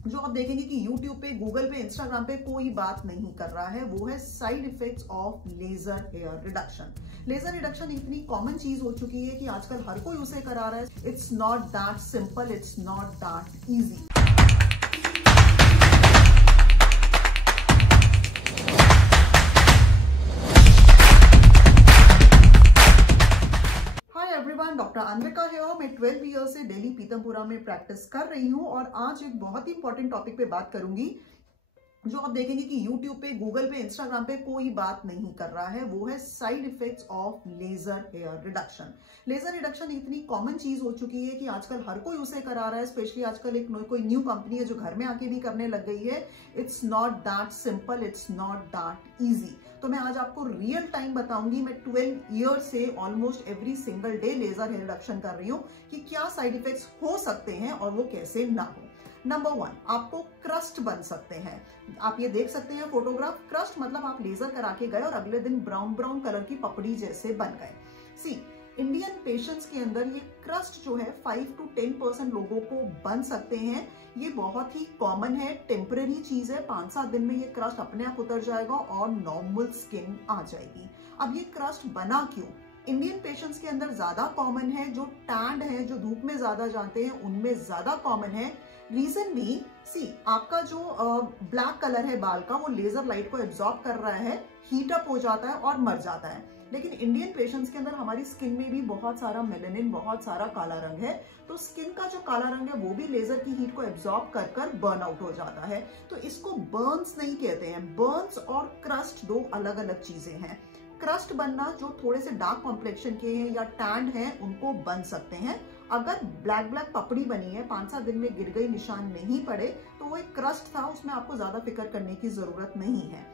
जो आप देखेंगे कि YouTube पे, गूगल पे, इंस्टाग्राम पे कोई बात नहीं कर रहा है, वो है side effects of laser hair reduction. Laser reduction इतनी कॉमन चीज हो चुकी है कि आजकल हर कोई उसे करा रहा है। It's not that simple, it's not that easy. Doctor Anvika है, मैं 12 ईयर से दिल्ली पीतमपुरा में प्रैक्टिस कर रही हूँ और आज एक बहुत ही इंपॉर्टेंट टॉपिक पे बात करूंगी। जो आप देखेंगे कि YouTube पे, गूगल पे, इंस्टाग्राम पे कोई बात नहीं कर रहा है, वो है side effects of laser hair reduction. Laser reduction इतनी कॉमन चीज हो चुकी है कि आजकल हर कोई उसे करा रहा है। स्पेशली आजकल एक कोई न्यू कंपनी है जो घर में आके भी करने लग गई है। It's not that simple, it's not that easy. तो मैं आज आपको रियल टाइम बताऊंगी, मैं 12 ईयर से almost every single day laser hair reduction कर रही हूँ कि क्या साइड इफेक्ट्स हो सकते हैं और वो कैसे ना हो। नंबर 1, आपको क्रस्ट बन सकते हैं। आप ये देख सकते हैं फोटोग्राफ। क्रस्ट मतलब आप लेजर करा के गए और अगले दिन ब्राउन ब्राउन कलर की पपड़ी जैसे बन गए। सी, इंडियन पेशेंट्स के अंदर ये क्रस्ट जो है 5 to 10% लोगों को बन सकते हैं। ये बहुत ही कॉमन है, टेम्पररी चीज है। 5-7 दिन में ये क्रस्ट अपने आप उतर जाएगा और नॉर्मल स्किन आ जाएगी। अब ये क्रस्ट बना क्यों? इंडियन पेशेंट्स के अंदर ज्यादा कॉमन है, जो टैंड है, जो धूप में ज्यादा जाते हैं, उनमें ज्यादा कॉमन है। रीजन भी, सी, आपका जो ब्लैक कलर है बाल का, वो लेजर लाइट को एब्जॉर्ब कर रहा है, हीट अप हो जाता है और मर जाता है। लेकिन इंडियन पेशेंट्स के अंदर हमारी स्किन में भी बहुत सारा मेलेनिन, बहुत सारा काला रंग है, तो स्किन का जो काला रंग है वो भी लेजर की हीट को एब्जॉर्ब कर कर बर्न आउट हो जाता है। तो इसको बर्न्स नहीं कहते हैं। बर्न्स और क्रस्ट दो अलग अलग चीजें हैं। क्रस्ट बनना जो थोड़े से डार्क कॉम्प्लेक्शन के हैं या टैंड हैं उनको बन सकते हैं। अगर ब्लैक ब्लैक पपड़ी बनी है, 5-7 दिन में गिर गई, निशान नहीं पड़े, तो वो एक क्रस्ट था, उसमें आपको ज्यादा फिक्र करने की जरूरत नहीं है।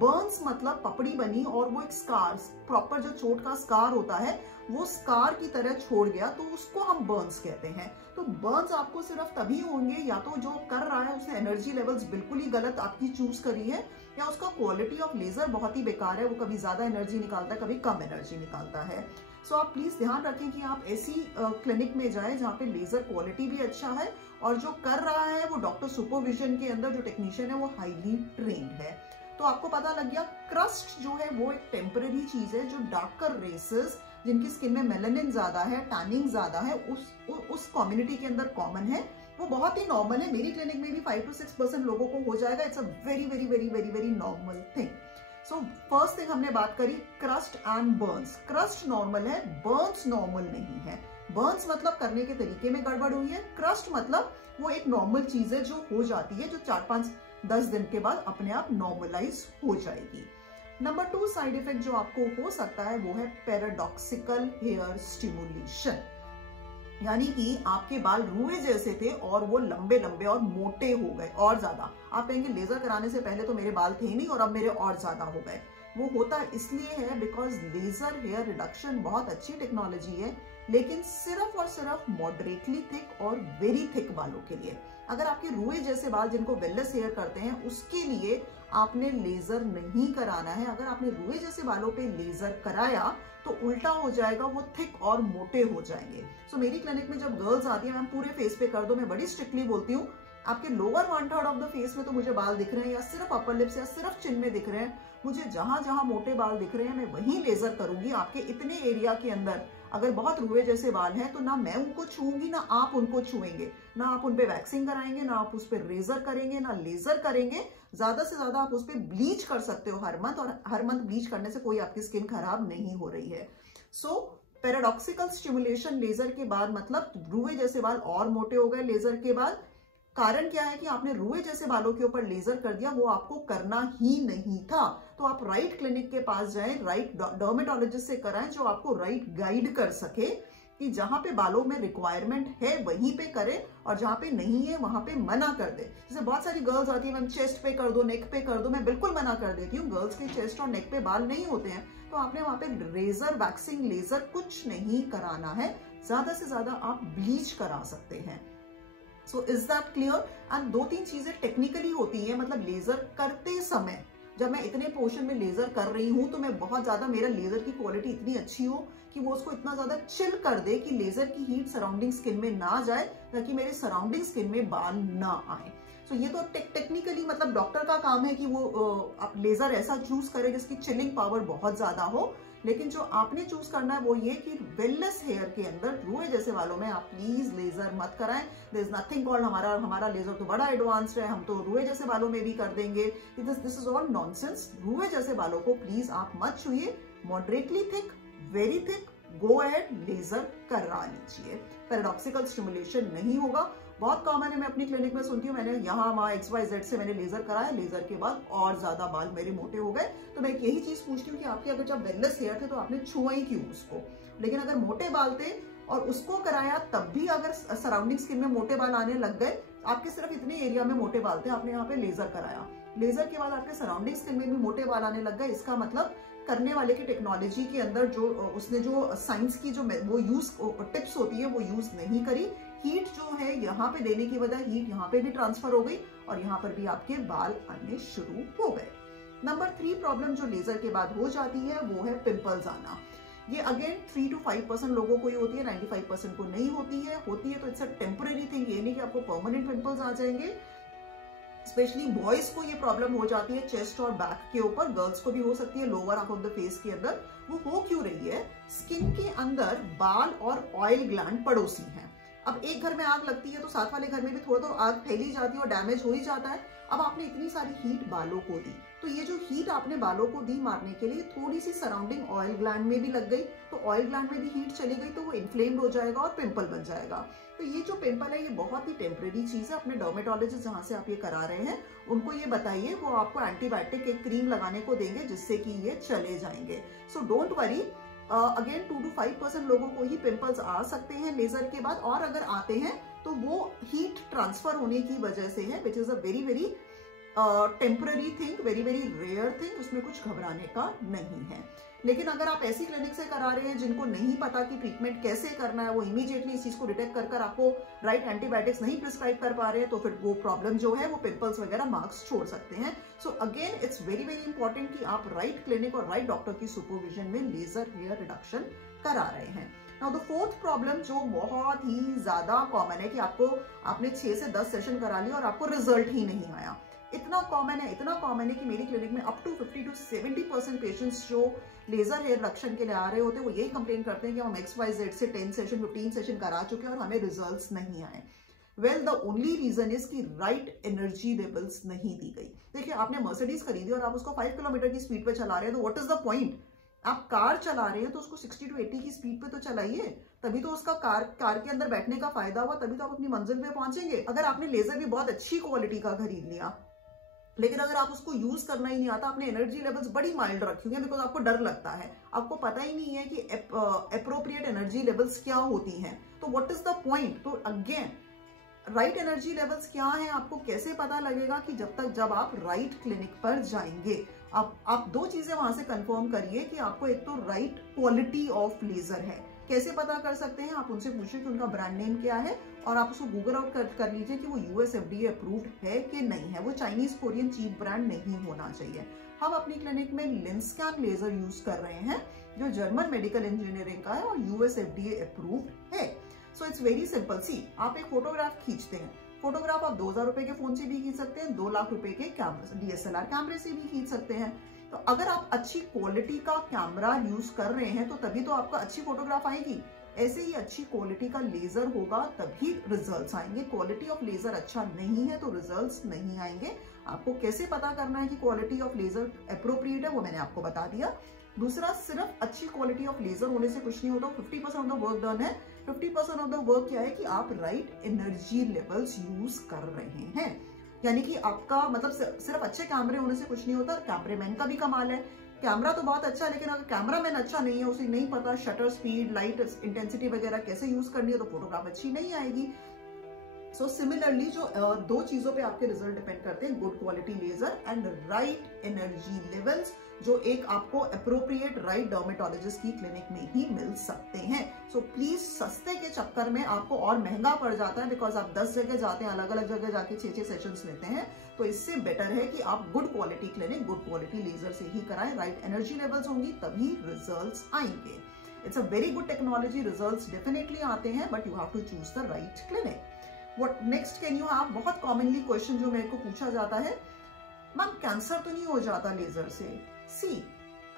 बर्न्स मतलब पपड़ी बनी और वो एक स्कार, प्रॉपर जो चोट का स्कार होता है, वो स्कार की तरह छोड़ गया, तो उसको हम बर्न्स कहते हैं। तो बर्न्स आपको सिर्फ तभी होंगे या तो जो कर रहा है उसने एनर्जी लेवल्स बिल्कुल ही गलत आपकी चूज करी है, या उसका क्वालिटी ऑफ लेजर बहुत ही बेकार है। वो कभी ज्यादा एनर्जी निकालता है, कभी कम एनर्जी निकालता है। सो आप प्लीज ध्यान रखें कि आप ऐसी क्लिनिक में जाएं जहाँ पे लेजर क्वालिटी भी अच्छा है और जो कर रहा है वो डॉक्टर सुपरविजन के अंदर, जो टेक्नीशियन है वो हाईली ट्रेन्ड है। तो आपको पता लग गया, क्रस्ट जो है वो एक टेम्पररी चीज है जो डार्कर रेसेस, जिनकी स्किन में मेलानिन ज्यादा है, टैनिंग ज्यादा है, उस कम्युनिटी के अंदर कॉमन है। वो बहुत ही नॉर्मल है। मेरी क्लिनिक में भी 5 to 6% लोगों को हो जाएगा। It's a very very very very very normal thing. So first thing हमने बात करी crust and Burns. Crust normal है, बर्न्स नॉर्मल नहीं है। बर्न्स मतलब करने के तरीके में गड़बड़ हुई है। क्रस्ट मतलब वो एक नॉर्मल चीज है जो हो जाती है, जो 4-5-10 दिन के बाद अपने आप नॉर्मलाइज हो जाएगी। नंबर 2 साइड इफेक्ट जो आपको हो सकता है वो है पैराडॉक्सिकल हेयर स्टिमुलेशन। यानी कि आपके बाल रुए जैसे थे और वो लंबे लंबे और मोटे हो गए और ज्यादा। आप कहेंगे लेजर कराने से पहले तो मेरे बाल थे नहीं और अब मेरे और ज्यादा हो गए। वो होता इसलिए है बिकॉज लेजर हेयर रिडक्शन बहुत अच्छी टेक्नोलॉजी है, लेकिन सिर्फ और सिर्फ मॉडरेटली थिक और वेरी थिक बालों के लिए। अगर आपके रुए जैसे बाल जिनको वेलनेस हेयर करते हैं उसके लिए आपने लेजर नहीं कराना है। अगर आपने रुए जैसे बालों पे लेजर कराया तो उल्टा हो जाएगा, वो थिक और मोटे हो जाएंगे। सो मेरी क्लिनिक में जब गर्ल्स आती है, मैम पूरे फेस पे कर दो, मैं बड़ी स्ट्रिक्टली बोलती हूँ आपके लोअर 1/3 ऑफ द फेस में तो मुझे बाल दिख रहे हैं, या सिर्फ अपर लिप्स या सिर्फ चिन में दिख रहे हैं, मुझे जहां जहां मोटे बाल दिख रहे हैं मैं वहीं लेजर करूंगी। आपके इतने एरिया के अंदर अगर बहुत रुए जैसे बाल हैं तो ना मैं उनको छूंगी ना आप उनको छुएंगे, ना आप उन पे वैक्सिंग कराएंगे, ना आप उस पर रेजर करेंगे, ना लेजर करेंगे। ज्यादा से ज्यादा आप उस पर ब्लीच कर सकते हो हर मंथ, और हर मंथ ब्लीच करने से कोई आपकी स्किन खराब नहीं हो रही है। सो पैराडॉक्सिकल स्टिमुलेशन लेजर के बाद मतलब रुए जैसे बाल और मोटे हो गए लेजर के बाद। कारण क्या है कि आपने रुए जैसे बालों के ऊपर लेजर कर दिया, वो आपको करना ही नहीं था। तो आप राइट क्लिनिक के पास जाएं, राइट डर्मेटोलॉजिस्ट से कराएं जो आपको राइट गाइड कर सके कि जहां पे बालों में रिक्वायरमेंट है वहीं पे करें और जहां पे नहीं है वहां पे मना कर दे। जैसे बहुत सारी गर्ल्स आती है, मैम चेस्ट पे कर दो, नेक पे कर दो, मैं बिल्कुल मना कर देती हूँ। गर्ल्स के चेस्ट और नेक पे बाल नहीं होते हैं, तो आपने वहां पे रेजर, वैक्सिंग, लेजर कुछ नहीं कराना है। ज्यादा से ज्यादा आप ब्लीच करा सकते हैं। So is that clear? And 2-3 चीजें टेक्निकली होती है, मतलब लेजर करते समय जब मैं इतने पोर्शन में लेजर कर रही हूं तो मैं बहुत ज्यादा, मेरा लेजर की क्वालिटी इतनी अच्छी हो कि वो उसको इतना ज्यादा चिल कर दे कि लेजर की हीट सराउंडिंग स्किन में ना जाए, ताकि मेरे सराउंडिंग स्किन में बाल ना आए। सो ये तो टेक्निकली मतलब डॉक्टर का काम है कि वो आप लेजर ऐसा चूज करें जिसकी चिलिंग पावर बहुत ज्यादा हो, लेकिन जो आपने चूज करना है वो ये कि वेलनेस हेयर के अंदर रुए जैसे बालों में आप प्लीज लेजर मत कराएं। देयर इज नथिंग कॉल्ड हमारा लेजर तो बड़ा एडवांस्ड है, हम तो रुए जैसे बालों में भी कर देंगे। This is all nonsense. रुए जैसे बालों को प्लीज आप मत छुइए। मॉडरेटली थिक, वेरी थिक, गो एहेड, लेजर करा लीजिए। पैराडॉक्सिकल स्टिमुलेशन नहीं होगा। बहुत कॉमन है, मैं अपनी क्लिनिक में सुनती हूँ, मैंने यहाँ वहाँ XYZ से मैंने लेजर कराया, लेजर के बाद और ज्यादा बाल मेरे मोटे हो गए। तो मैं यही चीज पूछती हूँ कि आपके अगर जब वेलनेस हेयर थे तो आपने छुआ ही क्यों उसको? लेकिन अगर मोटे बाल थे और उसको कराया तब भी अगर सराउंडिंग स्किन में मोटे बाल आने लग गए, आपके सिर्फ इतने एरिया में मोटे बाल थे, आपने यहाँ पे लेजर कराया, लेजर के बाद आपके सराउंडिंग स्किन में भी मोटे बाल आने लग गए, इसका मतलब करने वाले की टेक्नोलॉजी के अंदर जो उसने जो साइंस की जो वो यूज टिप्स होती है वो यूज नहीं करी। हीट जो है यहाँ पे देने की वजह हीट यहाँ पे भी ट्रांसफर हो गई और यहाँ पर भी आपके बाल आने शुरू हो गए। नंबर 3 प्रॉब्लम जो लेजर के बाद हो जाती है वो है पिंपल्स आना। ये अगेन 3 to 5% लोगों को ही होती है, 95% को नहीं होती है तो इट्स अ टेम्पररी थिंग, ये नहीं कि आपको परमानेंट पिंपल्स आ जाएंगे। स्पेशली बॉयज को ये प्रॉब्लम हो जाती है चेस्ट और बैक के ऊपर, गर्ल्स को भी हो सकती है lower half of the face के अंदर। वो हो क्यों रही है? स्किन के अंदर बाल और ऑयल ग्लैंड पड़ोसी हैं। अब एक घर में आग लगती है तो साथ वाले घर में भी थोड़ा तो आग फैली जाती है और डैमेज हो ही जाता है। अब आपने इतनी सारी हीट बालों को दी, तो ये जो हीट आपने बालों को दी मारने के लिए थोड़ी सी सराउंडिंग ऑयल ग्लैंड में भी लग गई, तो ऑयल ग्लैंड में भी हीट चली गई तो वो इन्फ्लेम्ड हो जाएगा और पिंपल बन जाएगा। तो ये जो पिंपल है ये बहुत ही टेम्परेरी चीज है। अपने डर्मेटोलॉजिस्ट जहाँ से आप ये करा रहे हैं उनको ये बताइए, वो आपको एंटीबायोटिक एक क्रीम लगाने को देंगे जिससे कि ये चले जाएंगे। So don't worry. Again 2 to 5% लोगों को ही पिंपल्स आ सकते हैं लेजर के बाद, और अगर आते हैं तो वो हीट ट्रांसफर होने की वजह से है, which is a very very temporary thing, very very rare thing, उसमें कुछ घबराने का नहीं है। लेकिन अगर आप ऐसी क्लिनिक से करा रहे हैं जिनको नहीं पता कि ट्रीटमेंट कैसे करना है, वो इमीडिएटली इस चीज को डिटेक्ट कर आपको राइट एंटीबायोटिक्स नहीं प्रिस्क्राइब कर पा रहे हैं, तो फिर वो प्रॉब्लम जो है वो पिंपल्स वगैरह मार्क्स छोड़ सकते हैं। So again it's very very important कि आप राइट क्लिनिक और राइट डॉक्टर की सुपरविजन में लेजर हेयर रिडक्शन करा रहे हैं। नाउ द फोर्थ प्रॉब्लम जो बहुत ही ज्यादा कॉमन है कि आपने 6 से 10 सेशन करा लिया और आपको रिजल्ट ही नहीं आया। इतना कॉमन है कि मेरी क्लिनिक में अप टू 50 to 70% पेशेंट्स जो लेजर हेयर रिडक्शन के लिए आ रहे होते हैं वो यही कंप्लेन करते हैं कि हम XYZ से 10 सेशन 15 सेशन करा चुके हैं और हमें रिजल्ट्स नहीं आए। Well the only reason is कि राइट एनर्जी लेवल्स नहीं दी गई। देखिए, आपने मर्सिडीज खरीदी और आप उसको 5 किलोमीटर की स्पीड पे चला रहे हैं, तो व्हाट इज द पॉइंट? आप कार चला रहे हैं तो उसको 60 to 80 की स्पीड पे तो चलाइए, तभी तो उसका कार के अंदर बैठने का फायदा हुआ, तभी तो आप अपनी मंजिल पे पहुंचेंगे। अगर आपने लेजर भी बहुत अच्छी क्वालिटी का खरीद लिया लेकिन अगर आप उसको यूज करना ही नहीं आता, आपने एनर्जी लेवल्स बड़ी माइल्ड रखी हुई है बिकॉज आपको डर लगता है, आपको पता ही नहीं है कि एप्रोप्रिएट एनर्जी लेवल्स क्या होती हैं, तो व्हाट इज द पॉइंट? तो अगेन राइट एनर्जी लेवल्स क्या है आपको कैसे पता लगेगा? कि जब आप राइट क्लिनिक पर जाएंगे, आप 2 चीजें वहां से कंफर्म करिए कि आपको एक तो राइट क्वालिटी ऑफ लेजर है। कैसे पता कर सकते हैं? आप उनसे पूछिए कि उनका ब्रांड नेम क्या है और आप उसको गूगल आउट कर लीजिए कि वो US FDA अप्रूव्ड है कि नहीं है। वो चाइनीज कोरियन चीप ब्रांड नहीं होना चाहिए। हम अपनी क्लिनिक में लिंस्कैन लेजर यूज कर रहे हैं जो जर्मन मेडिकल इंजीनियरिंग का है और US FDA अप्रूव्ड है। So it's very simple. See, आप एक फोटोग्राफ खींचते हैं, फोटोग्राफ आप 2000 रुपए के फोन से भी खींच सकते हैं, 2 लाख रुपए के DSLR कैमरे से भी खींच सकते हैं। तो अगर आप अच्छी क्वालिटी का कैमरा यूज कर रहे हैं तो तभी तो आपका अच्छी फोटोग्राफ आएगी। ऐसे ही अच्छी क्वालिटी का लेजर होगा तभी रिजल्ट्स आएंगे। क्वालिटी ऑफ लेजर अच्छा नहीं है तो रिजल्ट्स नहीं आएंगे। आपको कैसे पता करना है कि क्वालिटी ऑफ लेजर अप्रोप्रिएट है, वो मैंने आपको बता दिया। दूसरा, सिर्फ अच्छी क्वालिटी ऑफ लेजर होने से कुछ नहीं होता। 50% ऑफ द वर्क डन है। 50% ऑफ द वर्क क्या है कि आप राइट एनर्जी लेवल्स यूज कर रहे हैं। यानी कि आपका मतलब सिर्फ अच्छे कैमरे होने से कुछ नहीं होता। कैमरेमैन का भी कमाल है, कैमरा तो बहुत अच्छा है लेकिन अगर कैमरामैन अच्छा नहीं है, उसे नहीं पता शटर स्पीड, लाइट इंटेंसिटी वगैरह कैसे यूज करनी है, तो फोटोग्राफ अच्छी नहीं आएगी। सो सिमिलरली जो 2 चीजों पे आपके रिजल्ट डिपेंड करते हैं, good quality laser and right energy levels, जो एक आपको अप्रोप्रिएट राइट डर्मेटोलॉजिस्ट की क्लिनिक में ही मिल सकते हैं। सो प्लीज सस्ते के चक्कर में आपको और महंगा पड़ जाता है बिकॉज आप 10 जगह जाते हैं, अलग अलग जगह जाके 6-6 सेशंस लेते हैं। तो इससे बेटर है कि आप good quality clinic, good quality laser से ही कराएं। राइट एनर्जी लेवल्स होंगी तभी रिजल्ट्स आएंगे। It's a very good technology, results definitely आते हैं, but you have to choose the right clinic. What next can you have, बहुत कॉमनली क्वेश्चन जो मेरे को पूछा जाता है, मैम कैंसर तो नहीं हो जाता लेजर से? सी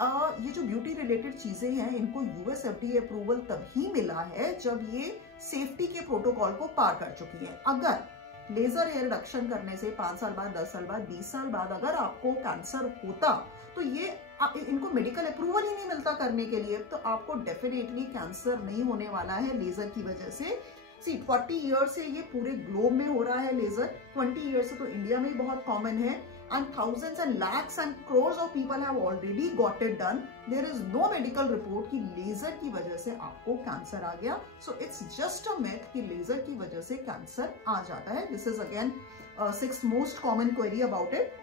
ये जो ब्यूटी रिलेटेड चीजें हैं इनको यूएस FDA अप्रूवल तभी मिला है जब ये सेफ्टी के प्रोटोकॉल को पार कर चुकी है। अगर लेजर हेयर रिडक्शन करने से 5 साल बाद, 10 साल बाद, 20 साल बाद अगर आपको कैंसर होता तो ये इनको मेडिकल अप्रूवल ही नहीं मिलता करने के लिए, तो आपको डेफिनेटली कैंसर नहीं होने वाला है लेजर की वजह से। 40 ईयर से ये पूरे ग्लोब में हो रहा है लेजर, 20 ईयर से तो इंडिया में बहुत कॉमन है, and thousands and lakhs and crores of people have already got it done. There is no medical report कि लेजर की वजह से आपको कैंसर आ गया. So it's just a myth कि लेजर की वजह से कैंसर आ जाता है. This is again sixth most common query about it.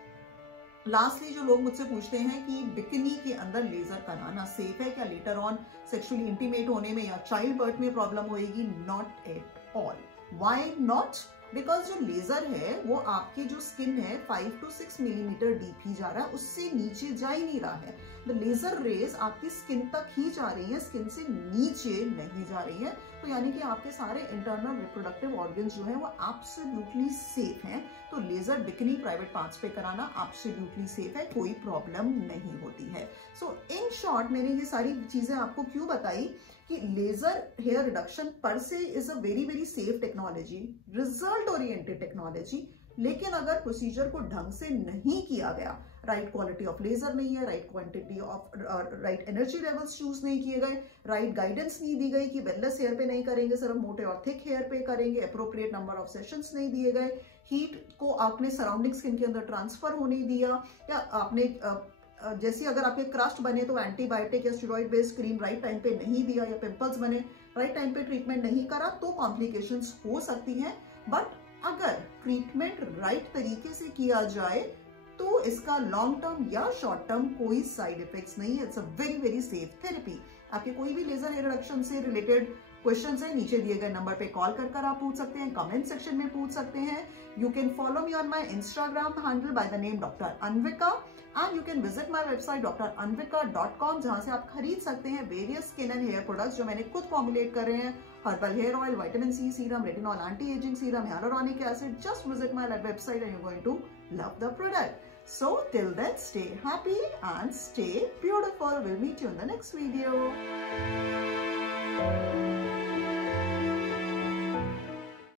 Lastly जो लोग मुझसे पूछते हैं कि बिकिनी के अंदर लेजर कराना सेफ है क्या, लेटर ऑन सेक्सुअली इंटीमेट होने में या चाइल्ड बर्थ में प्रॉब्लम होएगी? Not at all. Why not? Because जो लेजर है वो आपकी जो स्किन है 5 to 6 मिलीमीटर डीप ही जा रहा है, उससे नीचे जा ही नहीं रहा है. द लेजर रेज आपकी स्किन तक ही जा रही है, स्किन से नीचे नहीं जा रही है. तो यानी कि आपके सारे इंटरनल रिप्रोडक्टिव ऑर्गन्स जो है वो एब्सोल्युटली सेफ हैं. तो लेजर बिकिनी प्राइवेट पार्ट्स पे कराना एब्सोल्युटली सेफ है, कोई प्रॉब्लम नहीं होती है. सो इन शॉर्ट मैंने ये सारी चीजें आपको क्यों बताई कि लेजर हेयर रिडक्शन पर से is a very very safe technology, result oriented technology. लेकिन अगर प्रोसीजर को ढंग से नहीं किया गया, राइट क्वालिटी ऑफ लेजर नहीं है, right quantity of right energy levels choose नहीं किए गए, राइट गाइडेंस नहीं दी गई कि वेलनेस हेयर पे नहीं करेंगे, सिर्फ मोटे और थिक हेयर पे करेंगे, अप्रोप्रिएट नंबर ऑफ सेशंस नहीं दिए गए, हीट को आपने सराउंडिंग स्किन के अंदर ट्रांसफर होने दिया, या आपने जैसे अगर आपके क्रस्ट बने तो एंटीबायोटिक या steroid based cream right time पे नहीं दिया, या पिंपल्स बने राइट टाइम पे ट्रीटमेंट नहीं करा, तो कॉम्प्लिकेशंस हो सकती हैं. बट अगर ट्रीटमेंट राइट तरीके से किया जाए तो इसका लॉन्ग टर्म या शॉर्ट टर्म कोई साइड इफेक्ट्स नहीं है. It's a very very safe therapy. आपके कोई भी लेजर हेयर रिडक्शन से रिलेटेड क्वेश्चंस है, नीचे दिए गए नंबर पे कॉल कर आप पूछ सकते हैं, कमेंट सेक्शन में पूछ सकते हैं. You can follow me on my Instagram handle by the name doctor Anvika, and you can visit my website dranvika.com, जहां से आप खरीद सकते हैं various skin and hair products जो मैंने खुद फॉर्मुलेट कर रहे हैं. Herbal hair oil, vitamin C serum, retinol anti ageing serum, hyaluronic acid. Just visit my website and you're going to love the product. So till then, stay happy and stay beautiful. We'll meet you in the next video.